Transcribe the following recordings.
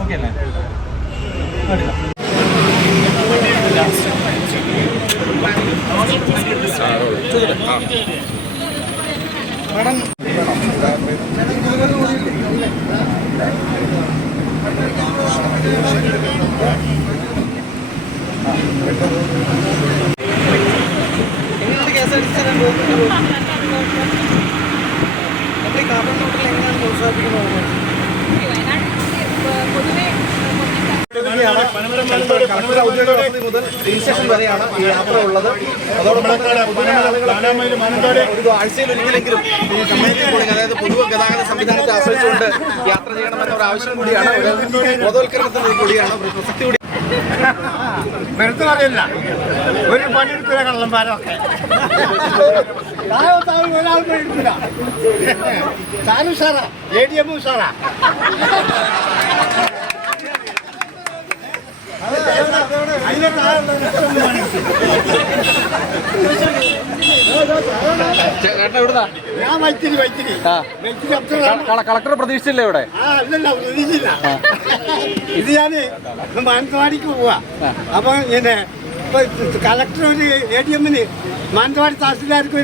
Okay അല്ലേ? Madam എങ്ങനെയാണ് case അടിച്ചാൽ നമ്മൾ ഈ കാപ്പൻ ഹോട്ടലിൽ എങ്ങനെയാണ് പ്രോത്സാഹിപ്പിക്കുന്നത്? മുതൽ രജിസ്ട്രേഷൻ വരെയാണ് ഈ യാത്ര ഉള്ളത്. അതോടൊപ്പം ഒരു ആഴ്ചയിൽ ഒരിക്കലെങ്കിലും ഈ കമ്മ്യൂണിറ്റി പോളിംഗ്, അതായത് പൊതുഗതാഗത സംവിധാനത്തെ ആശ്രയിച്ചുകൊണ്ട് യാത്ര ചെയ്യണമെന്ന ഒരു ആവശ്യം കൂടിയാണ്, ബോധവൽക്കരണത്തിന് കൂടിയാണ്, പ്രസക്തി കൂടി. വെറുതെ പറയില്ല, ഒരു പണിയെടുക്കില്ല കള്ളന്മാരൊക്കെ. ഒരാൾ പണിയെടുക്കില്ല. താനും സാറാ, ADM സാറാ. ഞാൻ വൈത്തിരി കളക്ടർ പ്രതീക്ഷിച്ചില്ലേ ഇവിടെ? അല്ലല്ല, പ്രതീക്ഷിച്ചില്ല. ഇത് ഞാന് മാനന്തവാടിക്ക് പോവാ. അപ്പൊ ഇങ്ങനെ കളക്ടർ ഒരു ADM-ന് മാനന്തവാടി തഹസിൽദാർക്ക്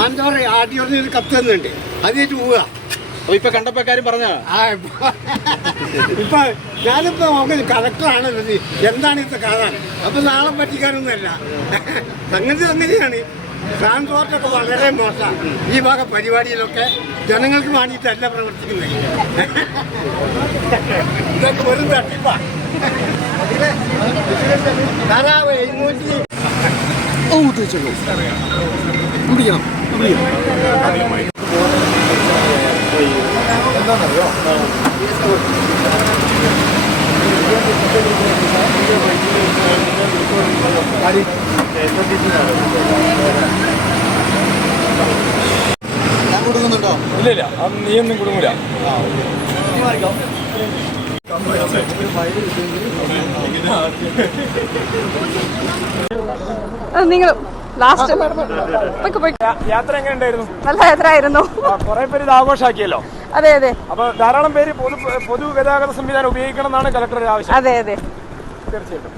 മാനന്തവാടി RDO-ന് ഒരു കത്ത് തന്നുണ്ട്. അതിലേക്ക് പോവുക. ഇപ്പൊ കണ്ടപ്പോ കാര്യം പറഞ്ഞ ഇപ്പൊ ഞാനിപ്പോ കളക്ടറാണുള്ളത്, എന്താണ് ഇത് കാണാൻ? അപ്പൊ നാളെ പറ്റിക്കാനൊന്നുമല്ല. സംഗതി അങ്ങനെയാണ്. ട്രാൻസ്പോർട്ടൊക്കെ വളരെ മോശമാണ്. ഈ വക പരിപാടിയിലൊക്കെ ജനങ്ങൾക്ക് വേണ്ടിയിട്ടല്ല പ്രവർത്തിക്കുന്നത്. ഇതൊക്കെ വെറും തട്ടിപ്പാ. ധാരാളം 700 എന്താണെന്നറിയോ? ഞാൻ കൊടുക്കുന്നുണ്ടോ? ഇല്ല, നീയൊന്നും കൊടുക്കൂല. നിങ്ങൾ ലാസ്റ്റ് യാത്ര എങ്ങനെ ഉണ്ടായിരുന്നു? നല്ല യാത്ര ആയിരുന്നു. കുറെ പേര് ഇത് ആഘോഷാക്കിയല്ലോ. അതെ അതെ. അപ്പൊ ധാരാളം പേര് പൊതുഗതാഗത സംവിധാനം ഉപയോഗിക്കണം എന്നാണ് കലക്ടറുടെ ആവശ്യം. അതെ അതെ, തീർച്ചയായിട്ടും.